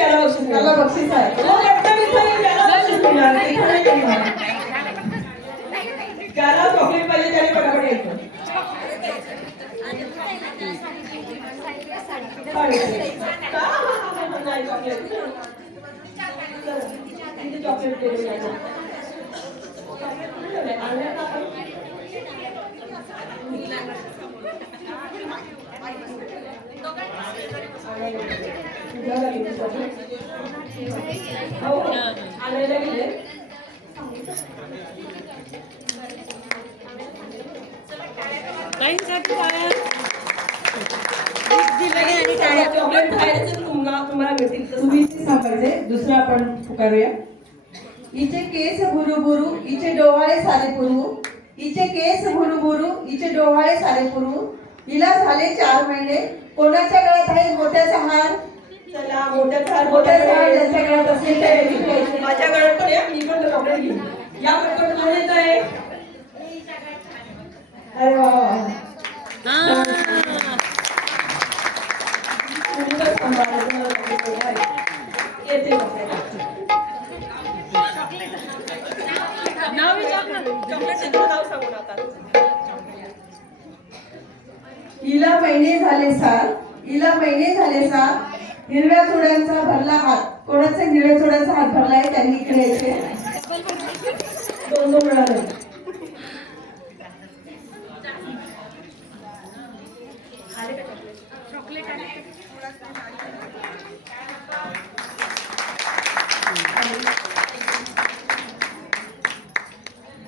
त्याला बक्षीस. त्याला बक्षीस आहे त्याला बक्षीस मिळणार. नाही चॉकलेट पाहिजे त्याने पटापट? नाही चॉकलेट तुम्हाला मिळतील तुम्ही सांगायचे. दुसरं आपण पुकारूया इचे केस भुरू भुरू हिचे डोहाळे सारे पुरू इचे केस भुरू भुरू हिचे डोहाळे सारे पुरू हिला झाले चार महिने कोणाच्या गळ्यात आहे मोत्याचा हार चला मोठ्या ज्यांच्या असेल त्या व्यक्ती. माझ्या पण आहे मी पण चॉकलेट घेईन. या पटकन कोण येत आहे अरे नाव हिला महिने झाले सार हिला महिने झाले सार हिरव्या चोड्यांचा भरला हात. कोणाचे हिरव्या चोड्यांचा हात भरलाय त्यांनी इकडे येते. दोन दोन मिळाले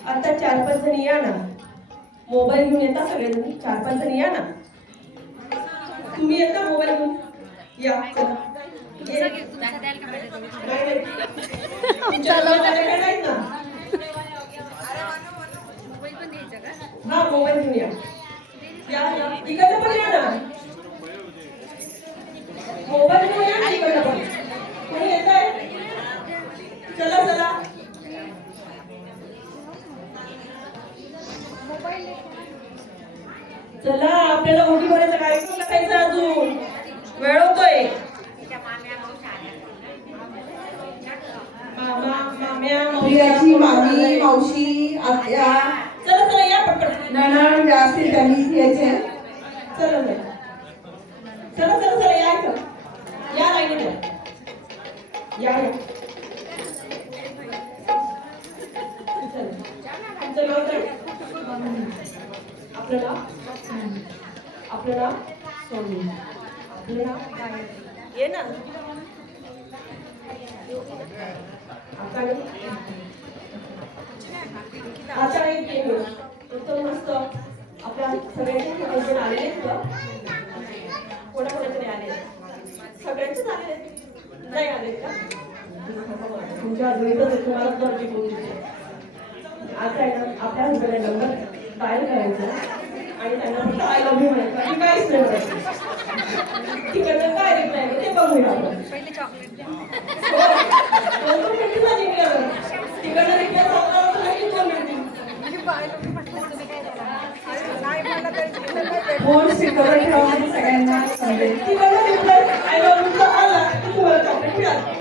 आता चार पाच जणी या ना. मोबाईल घेऊन येता सगळेजण चार पाच जणी या ना? तुम्ही येता मोबाईल घेऊन? या हा. मोबाईल घेऊन या. या या. इकडनं पण या ना. मोबाईल घेऊन या ना इकडनं पण. कोणी येत आहे चला चला. चला आपल्याला उडी भरायचा कार्यक्रम करायचा अजून. वेळ होतोय मामा माम्या प्रियाची मामी मावशी. मावशी आत्या. चला चला या पटकन. त्यांनी यायचे. चला चला. चला चला चला या इथं. या लाईनीत या या या. चला. तुमचं ये ना. आता आता एक गेम आहे. एकदम मस्त आपल्या सगळ्यांचे हजबंड आलेले आहेत का कोणाकोणाचे आले सगळ्यांचेच आलेले आहेत? नाही आले का? तुमच्या हजबंडच तुम्हाला दर टिकवून आता आहे ना आपल्या नंबर डायल करायचा. आणि त्यांना फक्त आय लव्ह यू म्हणायचं बाकी काहीच नाही म्हणायचं तिकडनं काय रिप्लाय ते बघूया आपण हो. तिकडनं रिप्लाय. फोन सगळ्यांना समजेल. तिकडनं रिप्लाय आय लव्ह यू आला. की तुम्हाला चॉकलेट मिळालं.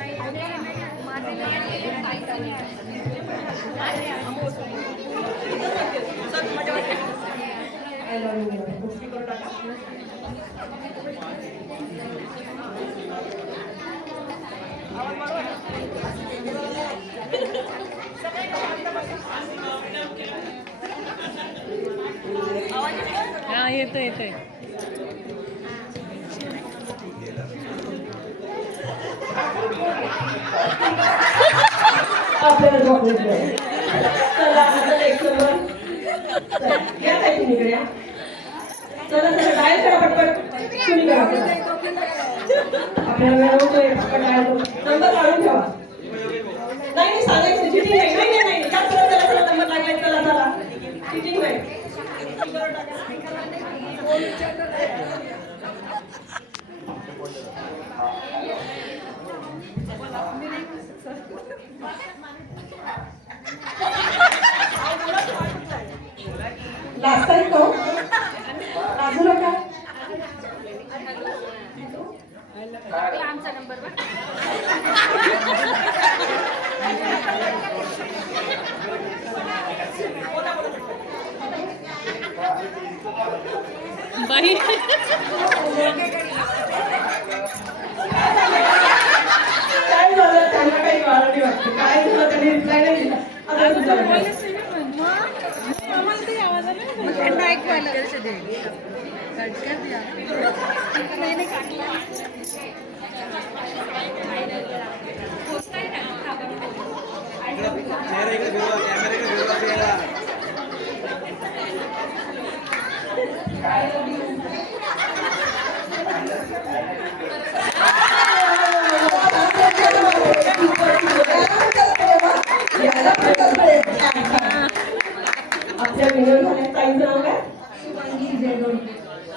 हा, speaker on करा. हो आपल्याला चॉकलेट चला आता एक नंबर या ताई तुम्ही चला चला डायल करा पटपट. तुम्ही करा आपल्याला वेळ होतोय डायल करू. नंबर काढून ठेवा. नाही नाही सांगायचं चिटिंग नाही नाही नाही. चला चला चला नंबर लागलाय. चला चला. चिटिंग नाही बाई. काय झालं? त्यांना काही नाही वाटतं. काय झालं? त्यांनी रिप्लाय नाही दिला. आता तुझं बघायचं. आम्हाला ते आवाज आला त्यांना ऐकवायला चेहरा इकडे फिरवा कॅमेरा इकडे फिरवा चेहरा याला पण कळतंय. छान, छान. आपल्या विनोद झाल्या ताईचं नाव काय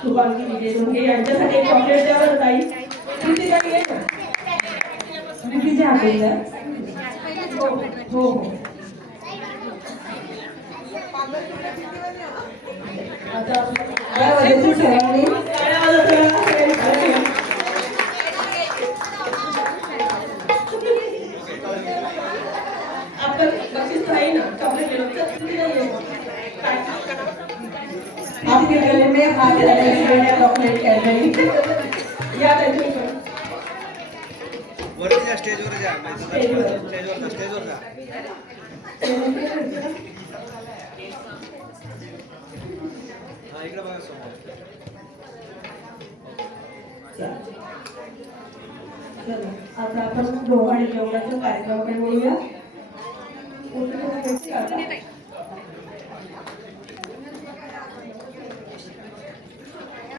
शुभांगी विजय दोंगे यांच्यासाठी एक चॉकलेट द्या बरं ताई किती ताई आहे ना प्रीतीच्या हाकेला. हो हो हो आता या वजनची सर्वांनी टाळ्या हो. हो आपण बक्षीस आहे ना चॉकलेट आपके गले में हाथ लगाइए चॉकलेट कैडबरी या स्टेजवर जा. स्टेजवर. जा स्टेजवर जा. हा इकडे बघा समोर. चला, आता आपण डोहाळे जेवणाचा कार्यक्रमाकडे बोलूया.